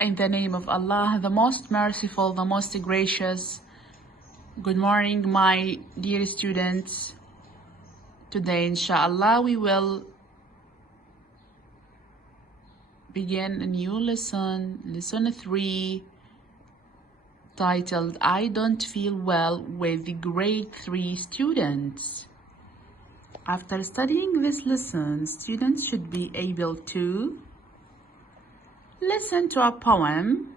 In the name of Allah, the most merciful, the most gracious. Good morning, my dear students. Today, inshallah, we will begin a new lesson, lesson 3, titled I Don't Feel Well, with the grade 3 students. After studying this lesson, students should be able to listen to a poem,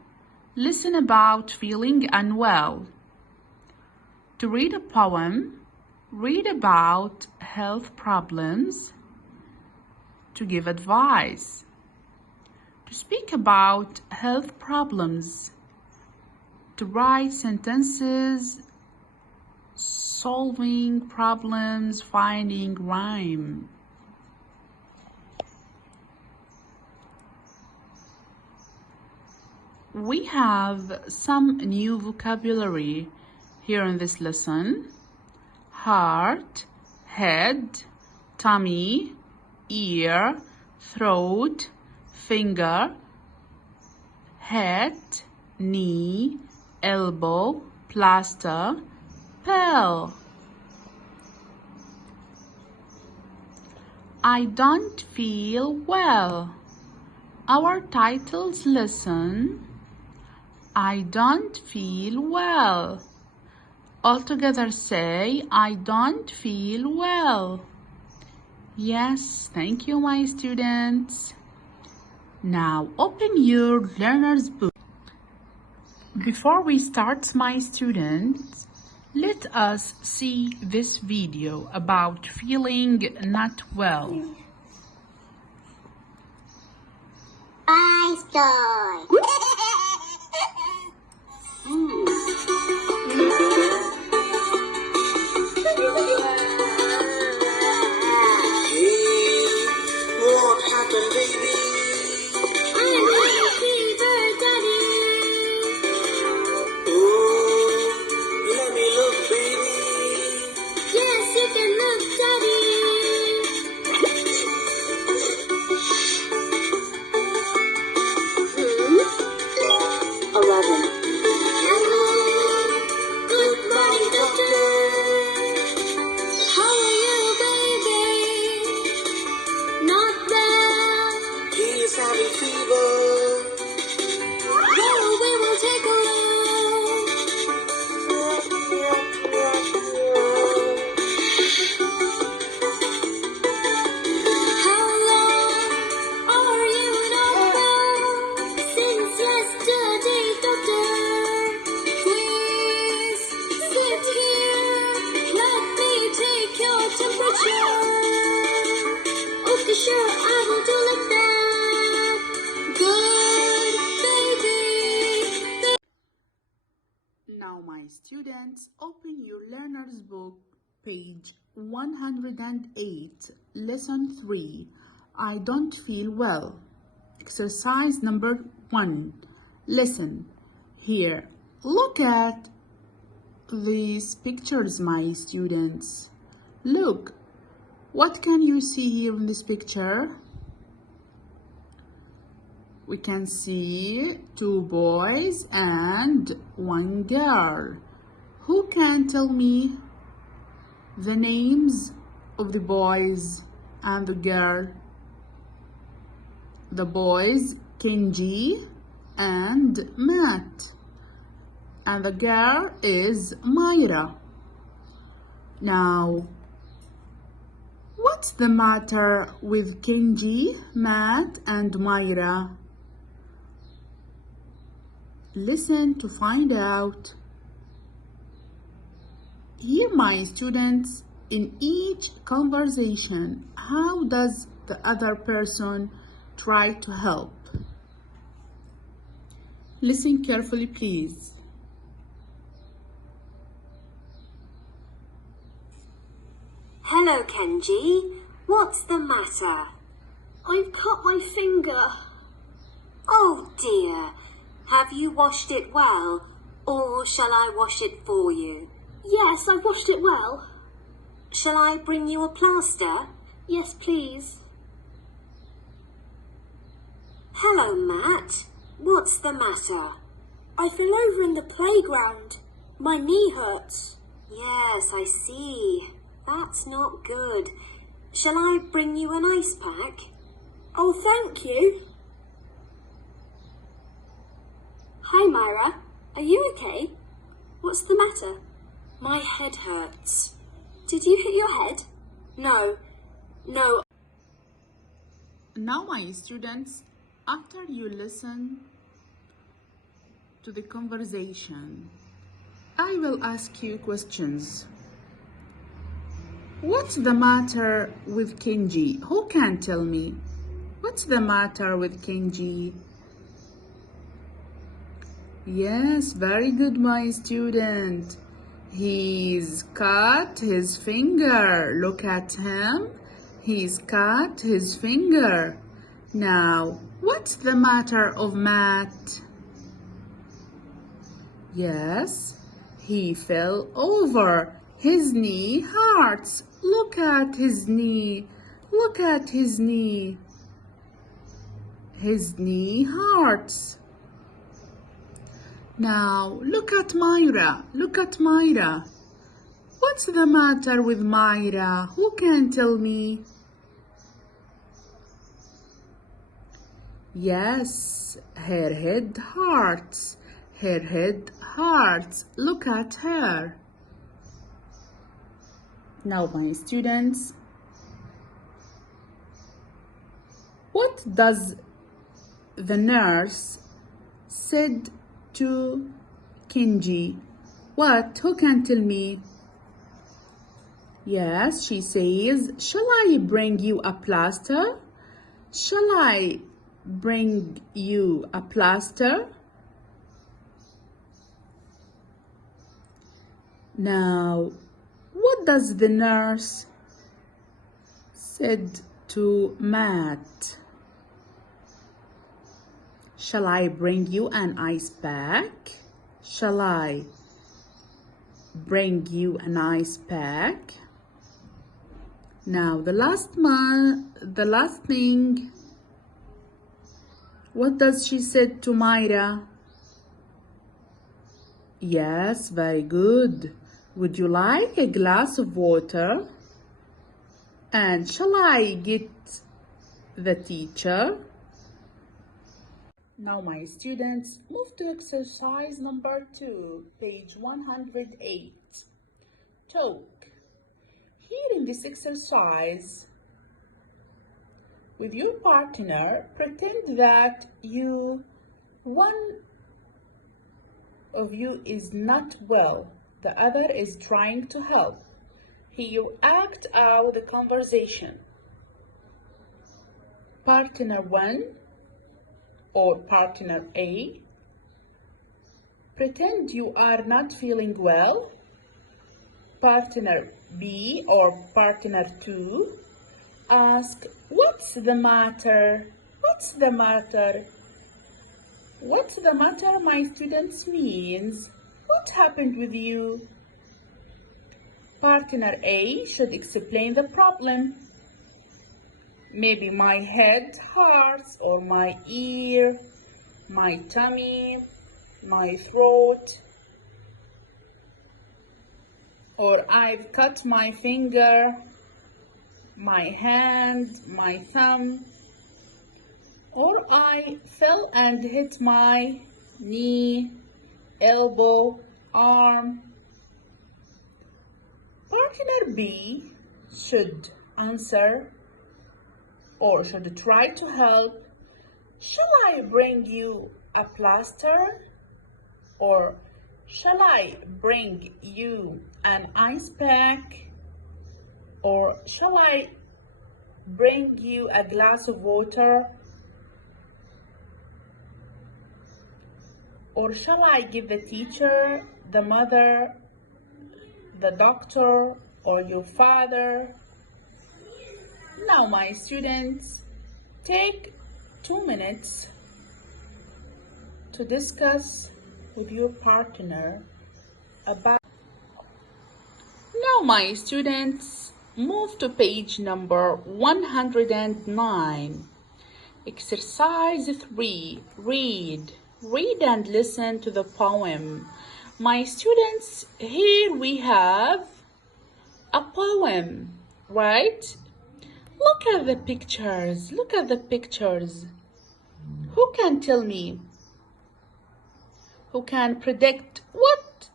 listen about feeling unwell, to read a poem, read about health problems, to give advice, to speak about health problems, to write sentences, solving problems, finding rhyme. We have some new vocabulary here in this lesson. Heart, head, tummy, ear, throat, finger, head, knee, elbow, plaster, pill. I don't feel well. Our titles lesson, I don't feel well. All together say, I don't feel well. Yes, thank you, my students. Now open your learner's book. Before we start, my students, let us see this video about feeling not well. I start. What happened, baby? I'm having fever, Daddy. Oh, let me look, baby. Yes, you can look, Daddy. 11. Hello. Good morning, doctor. How are you, baby? Not bad. He's having fever. Well, we will take a look. How long are you not well? Since yesterday, doctor. Please sit here. Let me take your temperature. Okay, sure, I will do like that. Good, baby. Now, my students, open your learner's book, page 108, lesson 3, I don't feel well. Exercise number 1. Listen. Here, look at these pictures, my students. Look, what can you see here in this picture? We can see 2 boys and 1 girl. Who can tell me the names of the boys and the girl? The boys, Kenji and Matt. And the girl is Myra. Now, what's the matter with Kenji, Matt, and Myra? Listen to find out. Here, my students, in each conversation, how does the other person try to help? Listen carefully, please. Hello, Kenji. What's the matter? I've cut my finger. Oh dear. Have you washed it well, or shall I wash it for you? Yes, I washed it well. Shall I bring you a plaster? Yes, please. Hello, Matt. What's the matter? I fell over in the playground. My knee hurts. Yes, I see. That's not good. Shall I bring you an ice pack? Oh, thank you. Hi, Myra. Are you okay? What's the matter? My head hurts. Did you hit your head? No. Now, my students, after you listen to the conversation, I will ask you questions. What's the matter with Kenji? Who can tell me? What's the matter with Kenji? Yes, very good, my student. He's cut his finger. Look at him. He's cut his finger. Now, what's the matter of Matt? Yes, he fell over. His knee hurts. Look at his knee. Look at his knee. His knee hurts. Now, look at Myra. Look at Myra. What's the matter with Myra? Who can tell me? Yes, her head hurts. Her head hurts. Look at her. Now, my students, what does the nurse said to Kenji? What? Who can tell me? Yes, she says, shall I bring you a plaster? Shall I bring you a plaster? Now, what does the nurse said to Matt? Shall I bring you an ice pack? Shall I bring you an ice pack? Now, the last thing, what does she said to Myra? Yes, very good. Would you like a glass of water? And shall I get the teacher? Now, my students, move to exercise number 2, page 108. Talk. Here in this exercise, with your partner, pretend that one of you is not well, the other is trying to help. Here you act out the conversation. Partner 1 or partner A, pretend you are not feeling well. Partner B or partner 2, ask, what's the matter? What's the matter? What's the matter, my students, means, what happened with you? Partner A should explain the problem. Maybe my head hurts, or my ear, my tummy, my throat, or I've cut my finger, my hand, my thumb, or I fell and hit my knee, elbow, arm. Partner B should answer or should try to help. Shall I bring you a plaster? Or shall I bring you an ice pack? Or shall I bring you a glass of water? Or shall I give the teacher, the mother, the doctor, or your father? Now, my students, take 2 minutes to discuss with your partner about. Now, my students, move to page number 109. Exercise 3. Read. Read and listen to the poem. My students, here we have a poem, right? Look at the pictures. Look at the pictures. Who can tell me? Who can predict what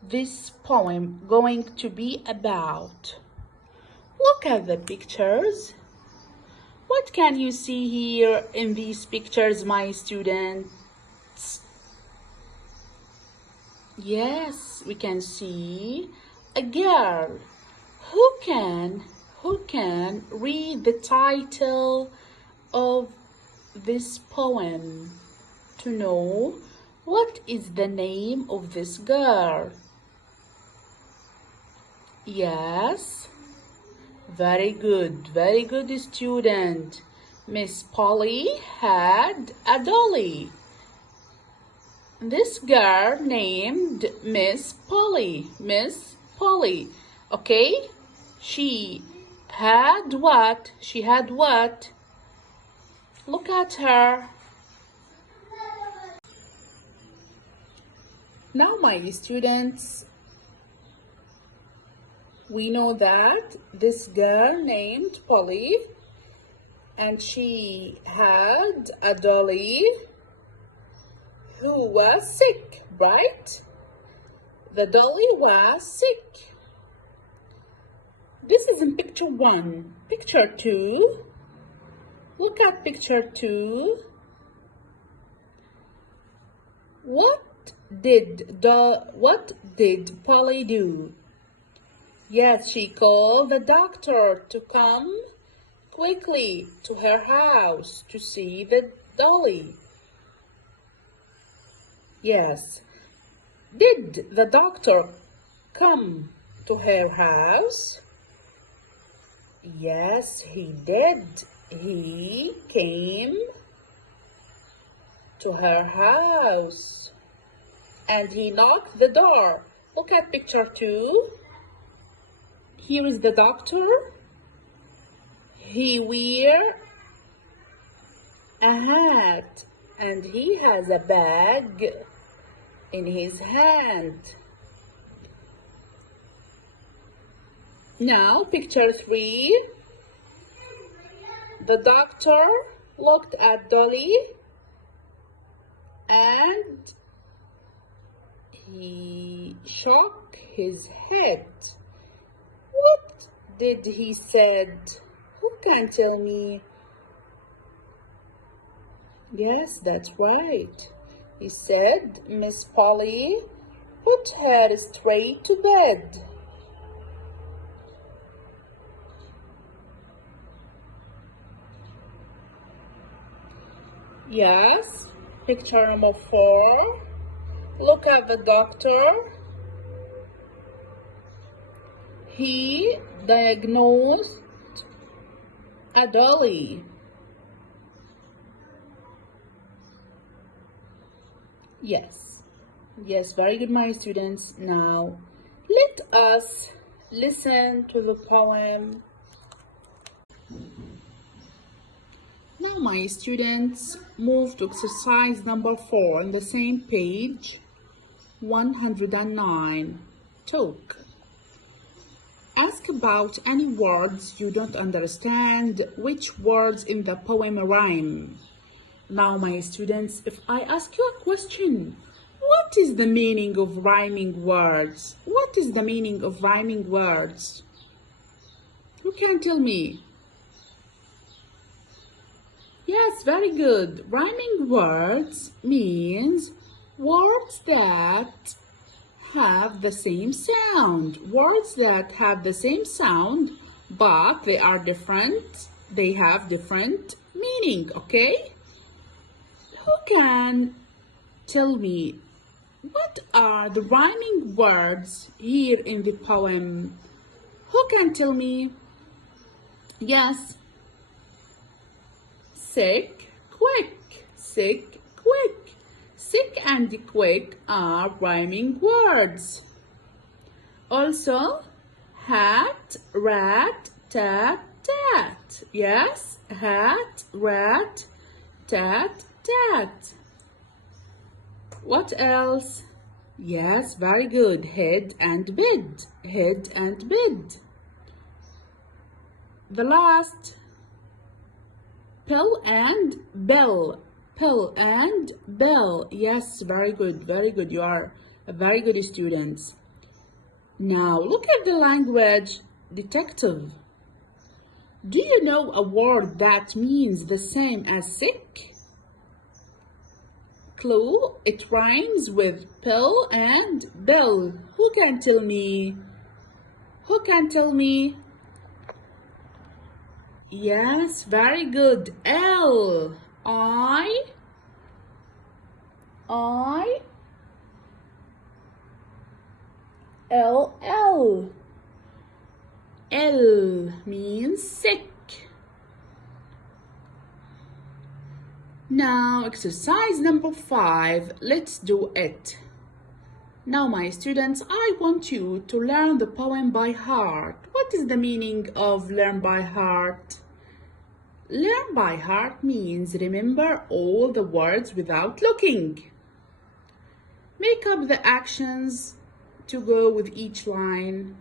this poem going to be about? Look at the pictures. What can you see here in these pictures, my students? Yes, we can see a girl. Who can read the title of this poem to know what is the name of this girl? Yes. Very good student. Miss Polly had a dolly. This girl named Miss Polly. Okay? She had what? Look at her. Now, my students, we know that this girl named Polly, and she had a dolly who was sick, right? The dolly was sick. This is in picture 1. Picture 2. Look at picture 2. What did Polly do? Yes, she called the doctor to come quickly to her house to see the dolly. Yes. Did the doctor come to her house? Yes, he did. He came to her house and he knocked the door. Look at picture 2. Here is the doctor. He wears a hat and he has a bag in his hand. Now, picture 3. The doctor looked at Dolly and he shook his head. What did he said? Who can tell me? Yes, that's right. He said, Miss Polly, put her straight to bed. Yes, picture number 4. Look at the doctor. He diagnosed a dolly. Yes, very good, my students. Now, let us listen to the poem. Now, my students, move to exercise number 4 on the same page, 109. Talk. Ask about any words you don't understand. Which words in the poem rhyme? Now, my students, if I ask you a question, what is the meaning of rhyming words? What is the meaning of rhyming words? Who can tell me? Yes, very good. Rhyming words means words that have the same sound. Words that have the same sound, but they are different. They have different meaning, okay? Who can tell me what are the rhyming words here in the poem? Who can tell me? Yes. Sick, quick. Sick, quick. Sick and quick are rhyming words. Also, hat, rat, tap, tap. hat. Yes, hat, rat, tat, tat. What else? Yes, very good. Head and bed. Head and bed. The last. Pill and bell. Pill and bell. Yes, very good. Very good. You are a very good student. Now look at the language. Detective. Do you know a word that means the same as sick? Clue, it rhymes with pill and bill. Who can tell me? Who can tell me? Yes, very good. L. I. L. L. L means sick. Now, exercise number 5. Let's do it. Now, my students, I want you to learn the poem by heart. What is the meaning of learn by heart? Learn by heart means remember all the words without looking. Make up the actions to go with each line.